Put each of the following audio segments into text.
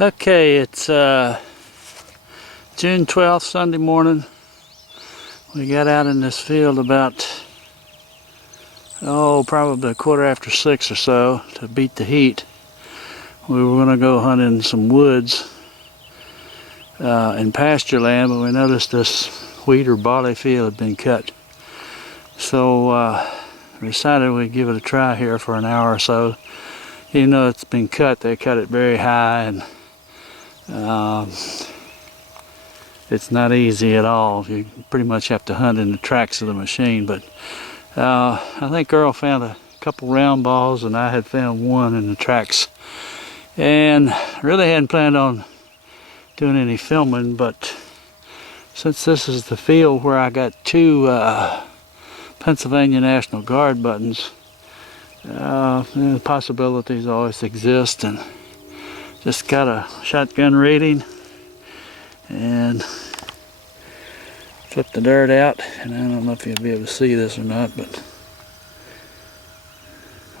Okay, it's June 12th, Sunday morning. We got out in this field about, probably 6:15 or so to beat the heat. We were going to go hunt in some woods in pasture land, but we noticed this wheat or barley field had been cut. So we decided we'd give it a try here for an hour or so. Even though it's been cut, they cut it very high, and it's not easy at all. You pretty much have to hunt in the tracks of the machine. But I think Earl found a couple round balls, and I had found one in the tracks. And really hadn't planned on doing any filming, but since this is the field where I got two Pennsylvania National Guard buttons, the possibilities always exist, and just got a shotgun reading and flip the dirt out, and I don't know if you'll be able to see this or not, but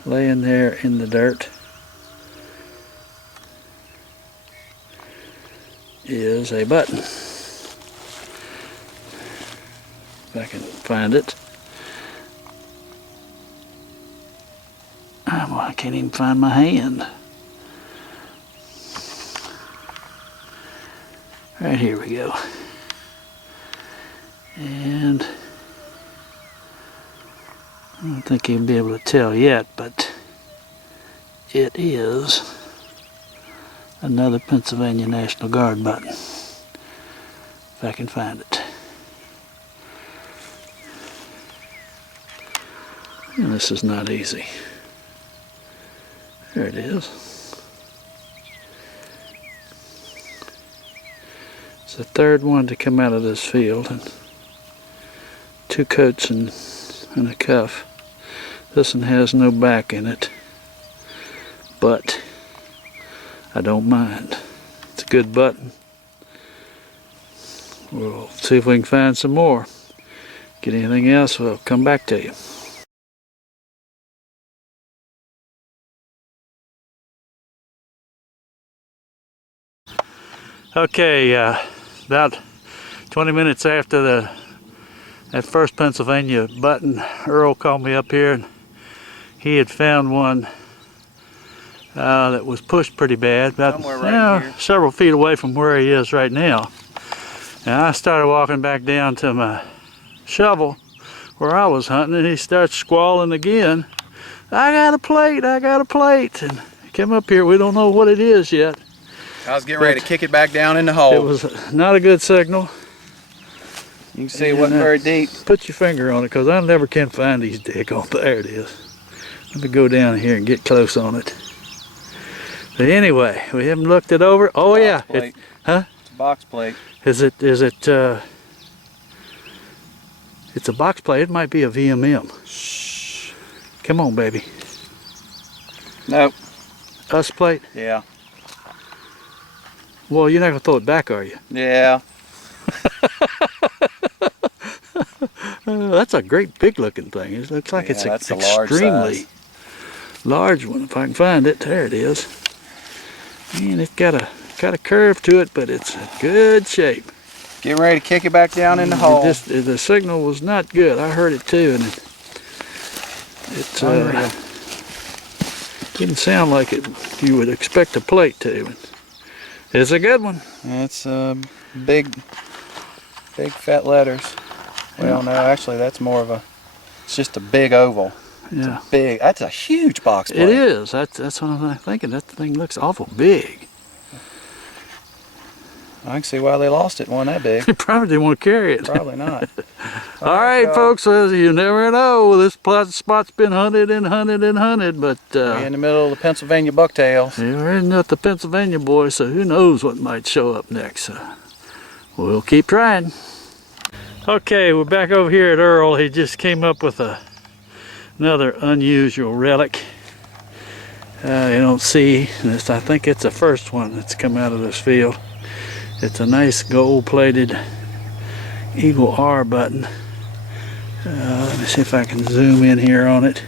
laying there in the dirt is a button. If I can find it. Well, I can't even find my hand. Right, here we go. And I don't think you'll be able to tell yet, but it is another Pennsylvania National Guard button, if I can find it. And this is not easy. There it is. It's the third one to come out of this field, and two coats and a cuff. This one has no back in it, but I don't mind. It's a good button. We'll see if we can find some more. Get anything else, we'll come back to you. Okay, about 20 minutes after that first Pennsylvania button, Earl called me up here, and he had found one that was pushed pretty bad, about several feet away from where he is right now. And I started walking back down to my shovel where I was hunting, and he starts squalling again. I got a plate, I got a plate. And he came up here, we don't know what it is yet. I was getting ready to kick it back down in the hole. It was not a good signal. You can see it wasn't very deep. Put your finger on it, because I never can find these daggone. There it is. Let me go down here and get close on it. But anyway, we haven't looked it over. Oh yeah. Huh? It's a box plate. Is it, it's a box plate. It might be a VMM. Shh. Come on, baby. Nope. US plate? Yeah. Well, you're not going to throw it back, are you? Yeah. That's a great big looking thing. It looks like it's an extremely large one. If I can find it, there it is. And it's got a curve to it, but it's in good shape. Getting ready to kick it back down in the hole. The signal was not good. I heard it too, and it didn't sound like it. You would expect a plate to. It's a good one. It's big fat letters. Well, no, actually that's more of a, it's just a big oval. Yeah. That's a huge box plate. It is. That's what I'm thinking. That thing looks awful big. I can see why they lost it. One that big. They probably didn't want to carry it. Probably not. All right, folks. Well, you never know. This spot's been hunted and hunted and hunted, but we're in the middle of the Pennsylvania bucktails. We're in the Pennsylvania boys, so who knows what might show up next. We'll keep trying. Okay, we're back over here at Earl. He just came up with another unusual relic. You don't see this. I think it's the first one that's come out of this field. It's a nice gold-plated Eagle R button. Let me see if I can zoom in here on it.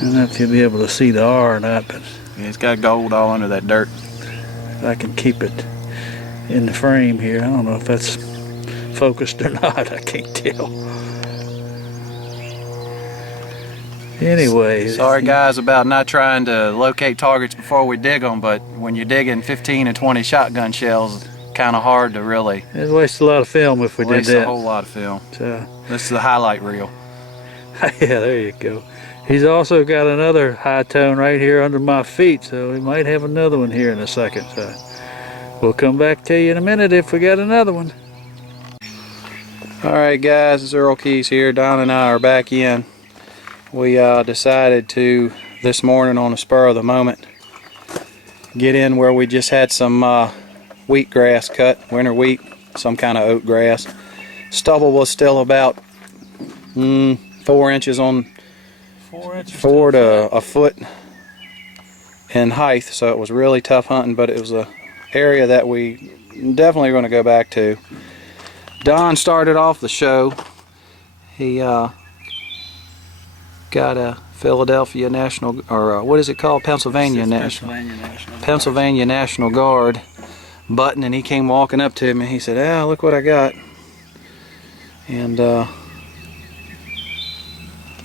I don't know if you'll be able to see the R or not, but Yeah, it's got gold all under that dirt. If I can keep it in the frame here. I don't know if that's focused or not. I can't tell. Anyway. Sorry guys about not trying to locate targets before we dig them, but when you're digging 15 and 20 shotgun shells, kind of hard to really It'd waste a lot of film if we did waste that. a whole lot of film. So, This is the highlight reel. yeah, there you go. He's also got another high tone right here under my feet, so we might have another one here in a second. So we'll come back to you in a minute if we got another one. Alright guys, it's Earl Keys here. Don and I are back in. We decided to, this morning on the spur of the moment, get in where we just had some wheat grass cut, winter wheat, some kind of oat grass. Stubble was still about 4 inches on 4 to a foot in height, so it was really tough hunting, but it was an area that we definitely going to go back to. Don started off the show. He got a Philadelphia National, or what is it called? Pennsylvania National Guard button, and he came walking up to me. He said, "Ah, look what I got." And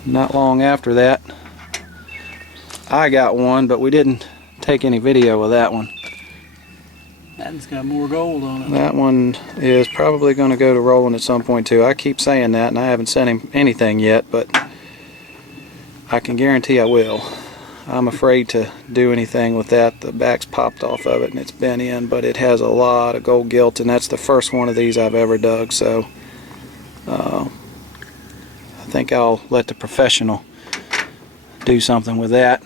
not long after that, I got one, but we didn't take any video of that one. That one's got more gold on it. That one is probably going to go to rolling at some point too. I keep saying that, and I haven't sent him anything yet, but I can guarantee I will. I'm afraid to do anything with that. The back's popped off of it and it's bent in, but it has a lot of gold gilt, and that's the first one of these I've ever dug, so I think I'll let the professional do something with that.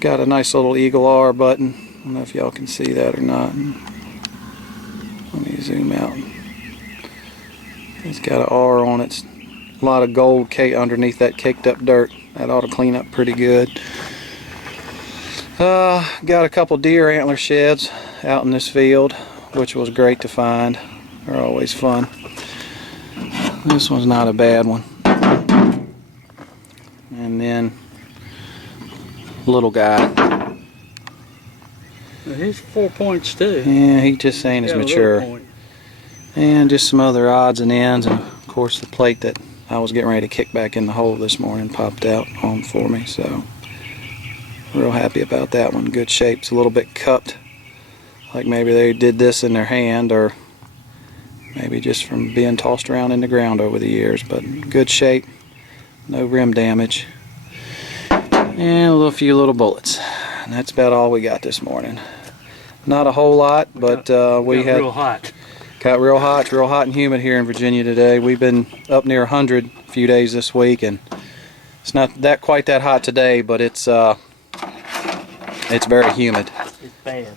Got a nice little Eagle R button. I don't know if y'all can see that or not. Let me zoom out. It's got an R on it. A lot of gold underneath that caked up dirt. That ought to clean up pretty good. Got a couple deer antler sheds out in this field, which was great to find. They're always fun. This one's not a bad one. And then little guy. He's 4 points too. Yeah, he just ain't as mature. And just some other odds and ends, and of course the plate that I was getting ready to kick back in the hole this morning popped out home for me, so real happy about that one. Good shape. It's a little bit cupped, like maybe they did this in their hand, or maybe just from being tossed around in the ground over the years, but good shape, no rim damage, and a few little bullets. And that's about all we got this morning. Not a whole lot, but we had real hot. Got real hot. It's real hot and humid here in Virginia today. We've been up near 100 a few days this week, and it's not quite that hot today, but it's very humid. It's bad.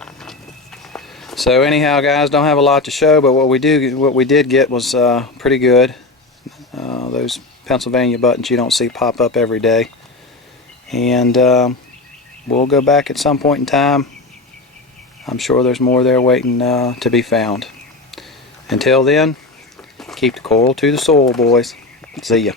So anyhow, guys, don't have a lot to show, but what we did get was pretty good. Those Pennsylvania buttons you don't see pop up every day, and we'll go back at some point in time. I'm sure there's more there waiting to be found. Until then, keep the coil to the soil, boys. See ya.